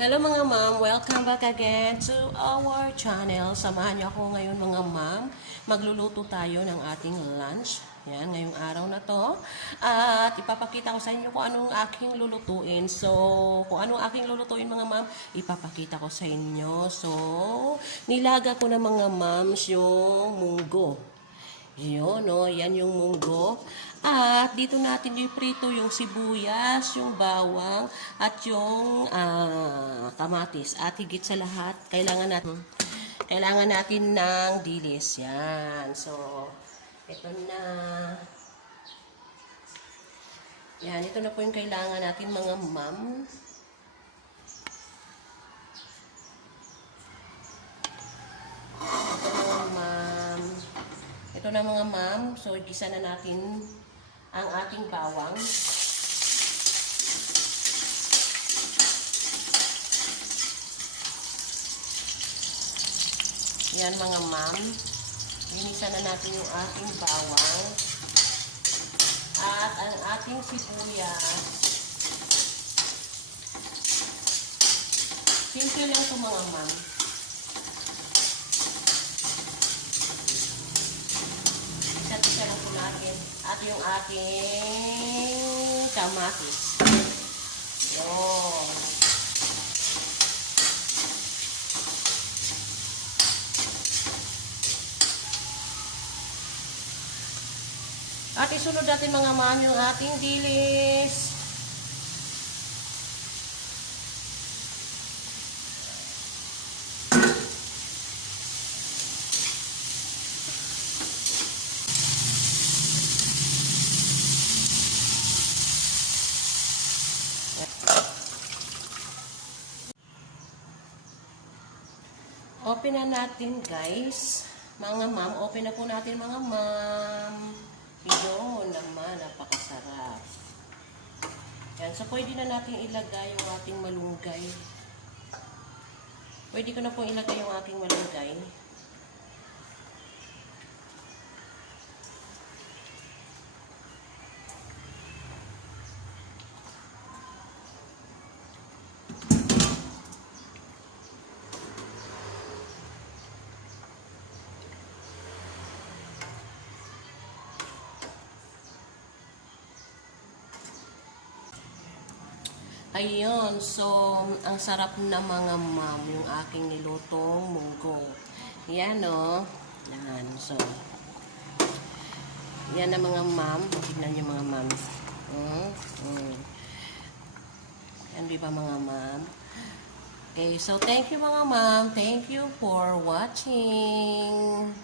Hello mga ma'am, welcome back again to our channel. Samahan niyo ako ngayon mga ma'am. Magluluto tayo ng ating lunch. Yan, ngayong araw na to. At ipapakita ko sa inyo kung anong aking lulutuin. So, kung anong aking lulutuin mga ma'am, ipapakita ko sa inyo. So, nilaga ko na mga ma'ams yung munggo. Yun, no? Yan yung munggo. At dito natin iprito yung sibuyas, yung bawang, at yung ah, kamatis. At higit sa lahat, kailangan natin, kailangan natin ng dilis. Yan. So, ito na. Yan, ito na po yung kailangan natin mga ma'am. Ma'am. Ito na mga ma'am. So, igisa na natin ang ating bawang. Yan mga ma'am. Ginisa na natin yung ating bawang. At ang ating sibuyas. Simple lang ito mga ma'am. Isa't isa lang po natin. At yung ating kamatis. Yun. At isunod natin mga ma'am yung ating dilis. Open na natin guys. Mga ma'am, open na po natin mga ma'am. Yun naman, napakasarap. Yan, so pwede na natin ilagay yung ating malunggay. Pwede ko na po ilagay yung aking malunggay. Ayun, so ang sarap na mga ma'am yung aking nilutong munggo. Yan o. Yan, so. Yan na mga ma'am. Tignan niyo mga ma'am. Mm, mm. Yan di ba mga ma'am? Okay, so thank you mga ma'am. Thank you for watching.